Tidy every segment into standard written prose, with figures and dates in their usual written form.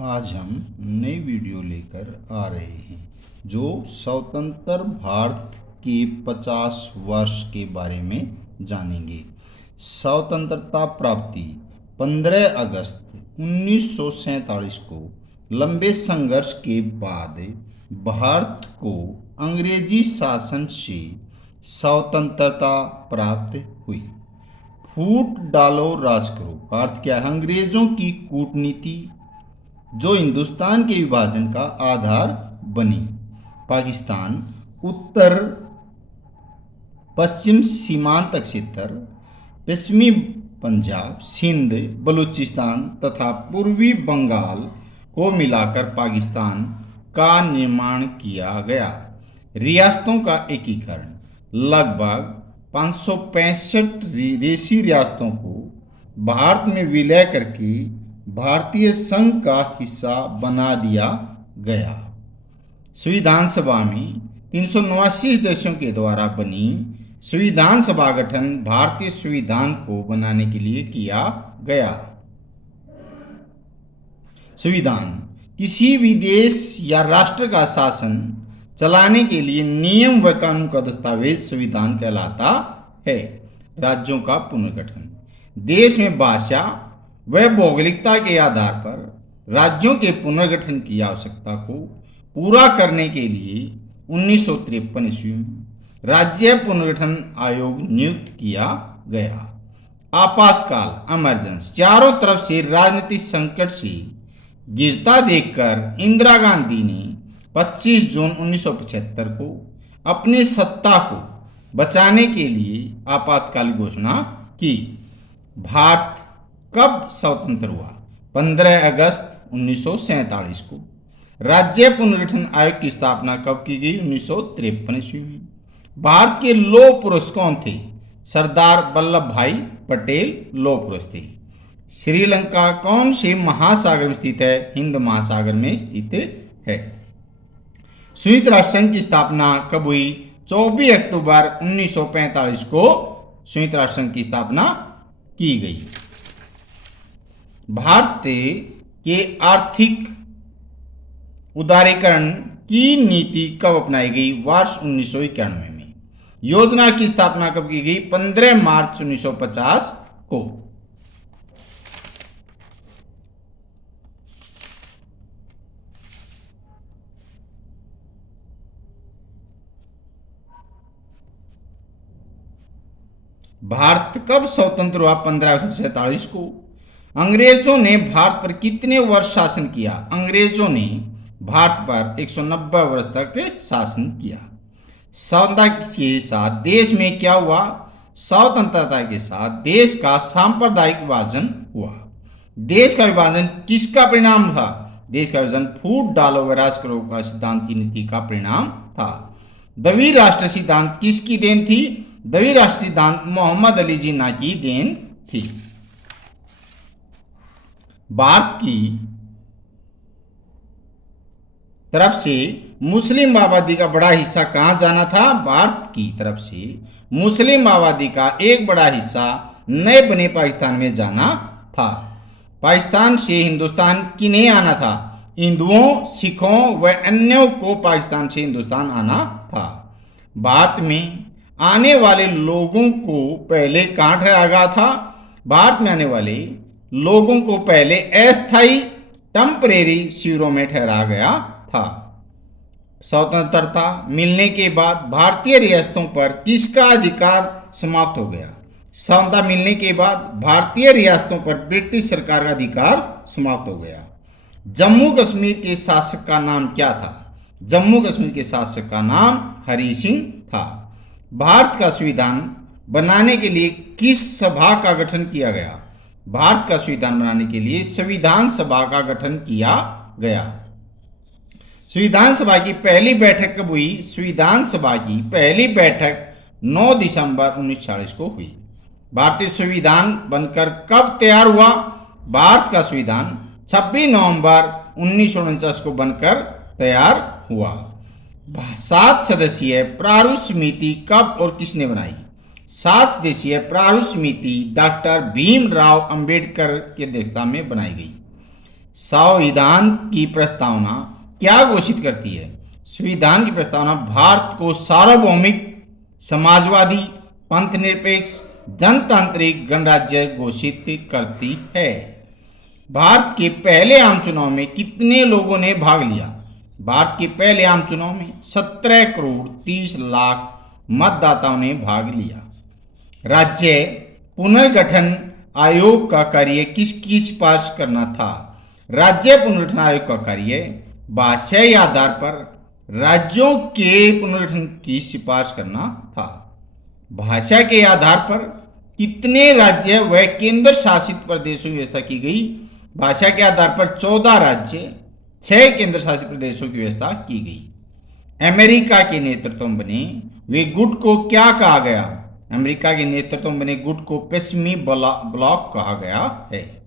आज हम नई वीडियो लेकर आ रहे हैं जो स्वतंत्र भारत के 50 वर्ष के बारे में जानेंगे। स्वतंत्रता प्राप्ति 15 अगस्त 1947 को लंबे संघर्ष के बाद भारत को अंग्रेजी शासन से स्वतंत्रता प्राप्त हुई। फूट डालो राज करो का अर्थ क्या है? अंग्रेजों की कूटनीति जो हिंदुस्तान के विभाजन का आधार बनी। पाकिस्तान उत्तर पश्चिम सीमांत क्षेत्र, पश्चिमी पंजाब, सिंध, बलूचिस्तान तथा पूर्वी बंगाल को मिलाकर पाकिस्तान का निर्माण किया गया। रियासतों का एकीकरण, लगभग 565 विदेशी रियासतों को भारत में विलय करके भारतीय संघ का हिस्सा बना दिया गया। संविधान सभा में 379 सदस्यों के द्वारा बनी संविधान सभा गठन भारतीय संविधान को बनाने के लिए किया गया। संविधान किसी भी देश या राष्ट्र का शासन चलाने के लिए नियम व कानून का दस्तावेज संविधान कहलाता है। राज्यों का पुनर्गठन, देश में भाषा व भौगोलिकता के आधार पर राज्यों के पुनर्गठन की आवश्यकता को पूरा करने के लिए 1953 ईस्वी में राज्य पुनर्गठन आयोग नियुक्त किया गया। आपातकाल इमरजेंसी, चारों तरफ से राजनीतिक संकट से गिरता देखकर इंदिरा गांधी ने 25 जून 1975 को अपनी सत्ता को बचाने के लिए आपातकाल घोषणा की। भारत कब स्वतंत्र हुआ? 15 अगस्त 1947 को। राज्य पुनर्गठन आयोग की स्थापना कब की गई? 1953 ईस्वी में। भारत के लौह पुरुष कौन थे? सरदार वल्लभ भाई पटेल लौह पुरुष थे। श्रीलंका कौन से महासागर में स्थित है? हिंद महासागर में स्थित है। संयुक्त राष्ट्र संघ की स्थापना कब हुई? 24 अक्टूबर 1945 को संयुक्त राष्ट्र संघ की स्थापना की गई। भारत के आर्थिक उदारीकरण की नीति कब अपनाई गई? वर्ष 1991 में। योजना की स्थापना कब की गई? 15 मार्च 1950 को। भारत कब स्वतंत्र हुआ? 15 अगस्त 1947 को। अंग्रेजों ने भारत पर कितने वर्ष शासन किया? अंग्रेजों ने भारत पर 190 वर्ष तक शासन किया। स्वतंत्रता के साथ देश में क्या हुआ? स्वतंत्रता के साथ देश का सांप्रदायिक विभाजन हुआ। देश का विभाजन किसका परिणाम था? देश का विभाजन फूट डालो व राज करो का सिद्धांत की नीति का परिणाम था। द्विराष्ट्र राष्ट्र सिद्धांत किसकी देन थी? द्विराष्ट्र राष्ट्र सिद्धांत मोहम्मद अली जिन्ना की देन थी। भारत की तरफ से मुस्लिम आबादी का बड़ा हिस्सा कहां जाना था? भारत की तरफ से मुस्लिम आबादी का एक बड़ा हिस्सा नए बने पाकिस्तान में जाना था। पाकिस्तान से हिंदुस्तान किन्हें आना था? हिंदुओं, सिखों व अन्यों को पाकिस्तान से हिंदुस्तान आना था। भारत में आने वाले लोगों को पहले कहां ठहराया गया था? भारत में आने वाले लोगों को पहले अस्थायी टेम्परेरी शिविरों में ठहराया गया था। स्वतंत्रता मिलने के बाद भारतीय रियासतों पर किसका अधिकार समाप्त हो गया? स्वतंत्रता मिलने के बाद भारतीय रियासतों पर ब्रिटिश सरकार का अधिकार समाप्त हो गया। जम्मू कश्मीर के शासक का नाम क्या था? जम्मू कश्मीर के शासक का नाम हरि सिंह था। भारत का संविधान बनाने के लिए किस सभा का गठन किया गया? भारत का संविधान बनाने के लिए संविधान सभा का गठन किया गया। संविधान सभा की पहली बैठक कब हुई? संविधान सभा की पहली बैठक 9 दिसंबर 1940 को हुई। भारतीय संविधान बनकर कब तैयार हुआ? भारत का संविधान 26 नवंबर 1949 को बनकर तैयार हुआ। 7 सदस्यीय प्रारूप समिति कब और किसने बनाई? 7 सदस्यीय प्रारूप समिति डॉक्टर भीमराव अंबेडकर की अध्यक्षता में बनाई गई। संविधान की प्रस्तावना क्या घोषित करती है? संविधान की प्रस्तावना भारत को सार्वभौमिक, समाजवादी, पंथनिरपेक्ष, जनतांत्रिक गणराज्य घोषित करती है। भारत के पहले आम चुनाव में कितने लोगों ने भाग लिया? भारत के पहले आम चुनाव में 17 करोड़ 30 लाख मतदाताओं ने भाग लिया। राज्य पुनर्गठन आयोग का कार्य किसकी सिफारिश करना था? राज्य पुनर्गठन आयोग का कार्य भाषाई आधार पर राज्यों के पुनर्गठन की सिफारिश करना था। भाषा के आधार पर कितने राज्य व केंद्र शासित प्रदेशों की व्यवस्था की गई? भाषा के आधार पर 14 राज्य, 6 केंद्र शासित प्रदेशों की व्यवस्था की गई। अमेरिका के नेतृत्व में बने वे गुट को क्या कहा गया? अमेरिका के नेतृत्व में बने गुट को पश्चिमी ब्लॉक कहा गया है।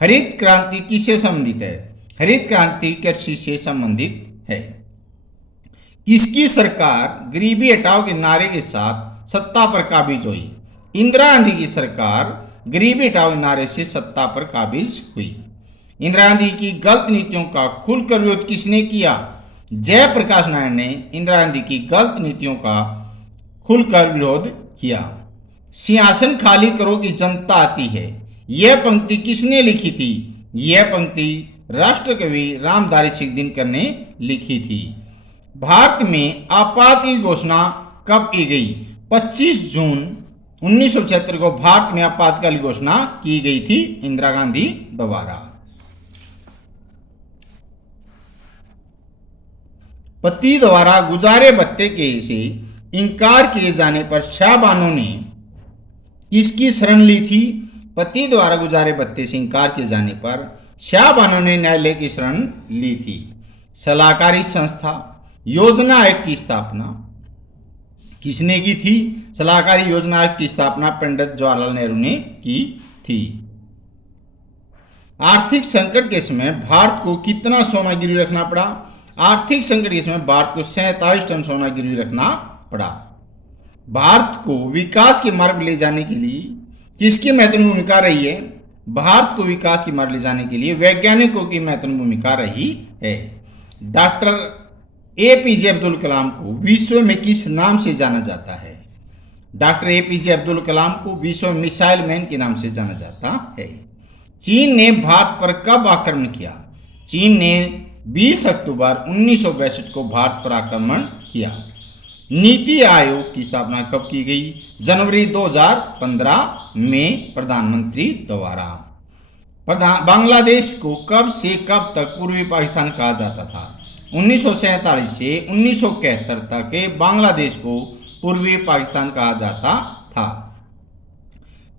हरित क्रांति किससे संबंधित है? हरित क्रांति कृषि से संबंधित है। किसकी सरकार गरीबी हटाओ के नारे के साथ सत्ता पर काबिज हुई? इंदिरा गांधी की सरकार गरीबी हटाओ के नारे से सत्ता पर काबिज हुई। इंदिरा गांधी की गलत नीतियों का खुलकर विरोध किसने किया? जयप्रकाश नारायण ने इंदिरा गांधी की गलत नीतियों का खुलकर विरोध किया। सिंहासन खाली करो कि जनता आती है, यह पंक्ति किसने लिखी थी? यह पंक्ति राष्ट्रकवि रामधारी दिनकर ने लिखी थी। भारत में आपात की घोषणा कब की गई? 25 जून 1976 को भारत में आपातकाल घोषणा की गई थी इंदिरा गांधी द्वारा। पति द्वारा गुजारे भत्ते के से इनकार किए जाने पर शाहबानो ने किसकी शरण ली थी? पति द्वारा गुजारे भत्ते से इनकार किए जाने पर शाहबानो ने न्यायालय की शरण ली थी। सलाहकारी संस्था योजना आयोग की स्थापना किसने की थी? सलाहकारी योजना आयोग की स्थापना पंडित जवाहरलाल नेहरू ने की थी। आर्थिक संकट के समय भारत को कितना सोना गिरवी रखना पड़ा? आर्थिक संकट के समय भारत को 47 टन सोना गिरवी रखना पड़ा। भारत को विकास के मार्ग ले जाने के लिए किसकी महत्वपूर्ण भूमिका रही है? भारत को विकास के मार्ग ले जाने के लिए वैज्ञानिकों की महत्वपूर्ण भूमिका रही है। डॉक्टर एपीजे अब्दुल कलाम को विश्व में किस नाम से जाना जाता है? डॉक्टर एपीजे अब्दुल कलाम को विश्व में मिसाइल मैन के नाम से जाना जाता है। चीन ने भारत पर कब आक्रमण किया? चीन ने 20 अक्टूबर 1962 को भारत पर आक्रमण किया। नीति आयोग की स्थापना कब की गई? जनवरी 2015 में प्रधानमंत्री द्वारा। बांग्लादेश को कब से कब तक पूर्वी पाकिस्तान कहा जाता था? 1947 से 1971 तक के बांग्लादेश को पूर्वी पाकिस्तान कहा जाता था।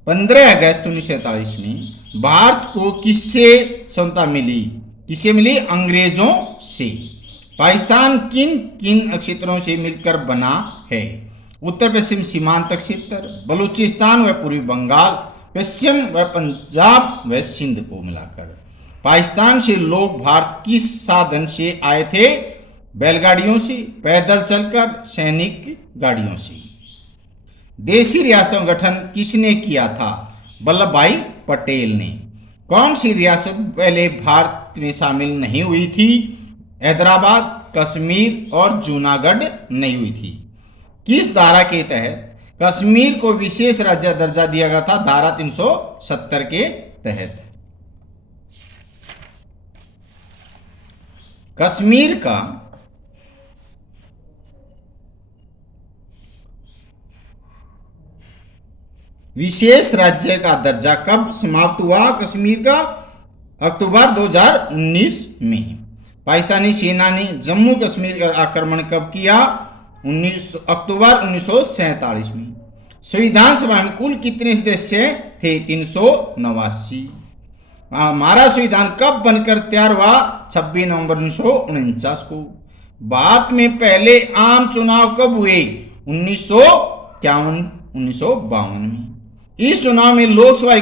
15 अगस्त 1947 में भारत को किससे स्वतंत्रता मिली? किससे मिली? अंग्रेजों से। पाकिस्तान किन किन क्षेत्रों से मिलकर बना है? उत्तर पश्चिम सीमांत क्षेत्र, बलूचिस्तान व पूर्वी बंगाल, पश्चिम व पंजाब व सिंध को मिलाकर। पाकिस्तान से लोग भारत किस साधन से आए थे? बैलगाड़ियों से, पैदल चलकर, सैनिक गाड़ियों से। देशी रियासतों का गठन किसने किया था? वल्लभ भाई पटेल ने। कौन सी रियासत पहले भारत में शामिल नहीं हुई थी? हैदराबाद, कश्मीर और जूनागढ़ नहीं हुई थी। किस धारा के तहत कश्मीर को विशेष राज्य दर्जा दिया गया था? धारा 370 के तहत। कश्मीर का विशेष राज्य का दर्जा कब समाप्त हुआ? कश्मीर का अक्टूबर 2019 में। पाकिस्तानी सेना ने जम्मू कश्मीर का आक्रमण कब किया? अक्टूबर 1947 में। संविधान सभा में कुल कितने सदस्य थे? 389। हमारा संविधान कब बनकर तैयार हुआ? 26 नवंबर 1949 को। भारत में पहले आम चुनाव कब हुए? 1952 में। इस चुनाव में लोकसभा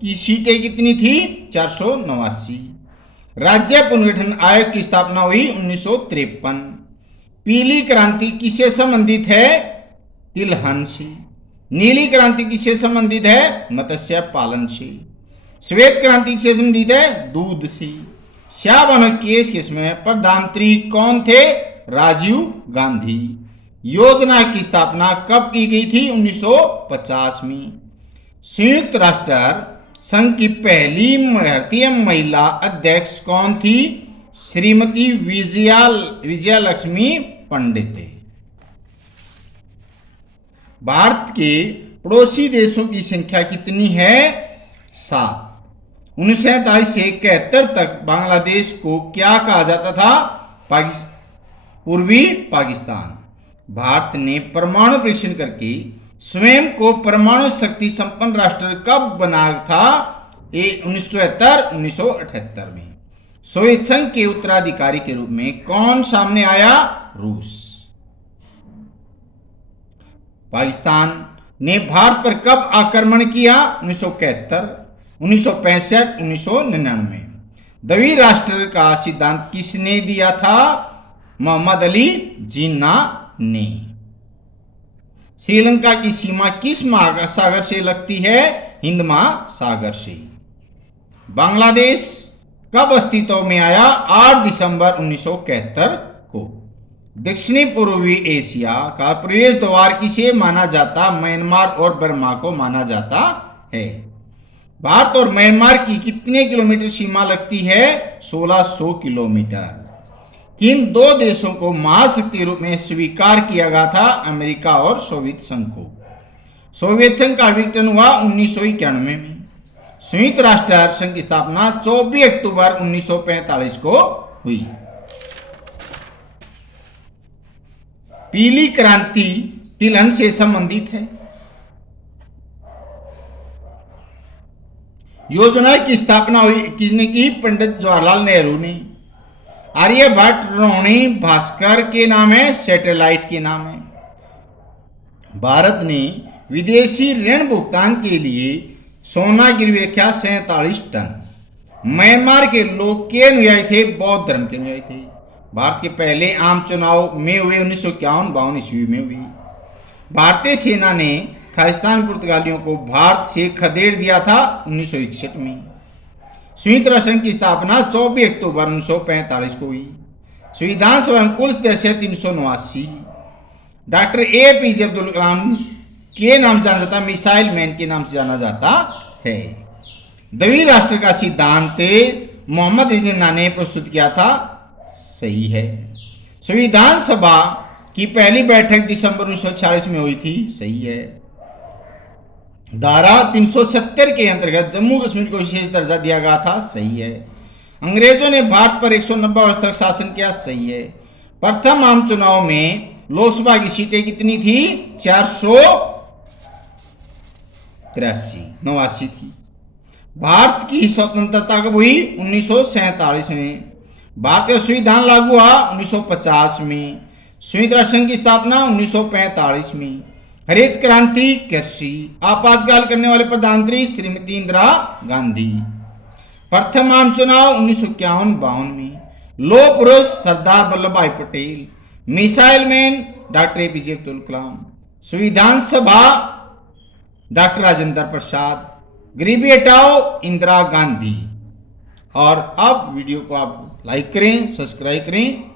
की सीटें कितनी थी? 489। राज्य पुनर्गठन आयोग की स्थापना हुई 1953। पीली क्रांति किससे संबंधित है? तिलहन से। नीली क्रांति किससे संबंधित है? मत्स्य पालन से। श्वेत क्रांति किससे संबंधित है? दूध से। श्याम केस में प्रधानमंत्री कौन थे? राजीव गांधी। योजना की स्थापना कब की गई थी? 1950 में। संयुक्त राष्ट्र संघ की पहली भारतीय महिला अध्यक्ष कौन थी? श्रीमती विजया लक्ष्मी पंडित। भारत के पड़ोसी देशों की संख्या कितनी है? 7। 1947 से 71 तक बांग्लादेश को क्या कहा जाता था? पूर्वी पाकिस्तान। भारत ने परमाणु परीक्षण करके स्वयं को परमाणु शक्ति संपन्न राष्ट्र कब बना था? 1978 में। सोवियत संघ के उत्तराधिकारी के रूप में कौन सामने आया? रूस। पाकिस्तान ने भारत पर कब आक्रमण किया? 1971, 1965, 1999। द्वि राष्ट्र का सिद्धांत किसने दिया था? मोहम्मद अली जिन्ना ने। श्रीलंका की सीमा किस महासागर से लगती है? हिंद महासागर से। बांग्लादेश कब अस्तित्व में आया? 8 दिसंबर 1971 को। दक्षिणी पूर्वी एशिया का प्रवेश द्वार किसे माना जाता? म्यांमार और बर्मा को माना जाता है। भारत और म्यांमार की कितने किलोमीटर सीमा लगती है? 1600 किलोमीटर। किन दो देशों को महाशक्ति रूप में स्वीकार किया गया था? अमेरिका और सोवियत संघ को। सोवियत संघ का विघटन हुआ 1991 में। संयुक्त राष्ट्र संघ की स्थापना 24 अक्टूबर 1945 को हुई। पीली क्रांति तिलहन से संबंधित है। योजना की स्थापना हुई किसने की? पंडित जवाहरलाल नेहरू ने। आर्यभट्ट रोहिणी भास्कर के नाम है, सैटेलाइट के नाम है। भारत ने विदेशी ऋण भुगतान के लिए सोना गिरवी रखा 47 टन। म्यांमार के लोग के अनुयायी थे? बौद्ध धर्म के अनुयायी थे। भारत के पहले आम चुनाव में हुए 1951-52 ईस्वी में हुई। भारतीय सेना ने खालिस्तान पुर्तगालियों को भारत से खदेड़ दिया था 1961 में। संयुक्त राष्ट्र संघ की स्थापना 24 अक्टूबर 1945 को हुई। संविधान सभा में कुल सदस्य 389। डॉक्टर APJ अब्दुल कलाम के नाम से जाना जाता, मिसाइल मैन के नाम से जाना जाता है। द्वि राष्ट्र का सिद्धांत मोहम्मद अली जिन्ना ने प्रस्तुत किया था, सही है। संविधान सभा की पहली बैठक दिसंबर 1946 में हुई थी, सही है। धारा 370 के अंतर्गत जम्मू कश्मीर को विशेष दर्जा दिया गया था, सही है। अंग्रेजों ने भारत पर 190 वर्ष तक शासन किया, सही है। प्रथम आम चुनाव में लोकसभा की सीटें कितनी थी? 483 थी। भारत की स्वतंत्रता कब हुई? 1947 में। भारतीय संविधान लागू हुआ 1950 में। संयुक्त राष्ट्र संघ की स्थापना 1945 में। हरित क्रांति, कृषि, आपातकाल करने वाले प्रधानमंत्री श्रीमती इंदिरा गांधी। प्रथम आम चुनाव 1951-52 में। लौह पुरुष Sardar Vallabhbhai Patel. Missile man doctor APJ Abdul Kalam. संविधान सभा डॉक्टर राजेंद्र प्रसाद। गरीबी हटाओ इंदिरा गांधी। और अब वीडियो को आप लाइक करें, सब्सक्राइब करें।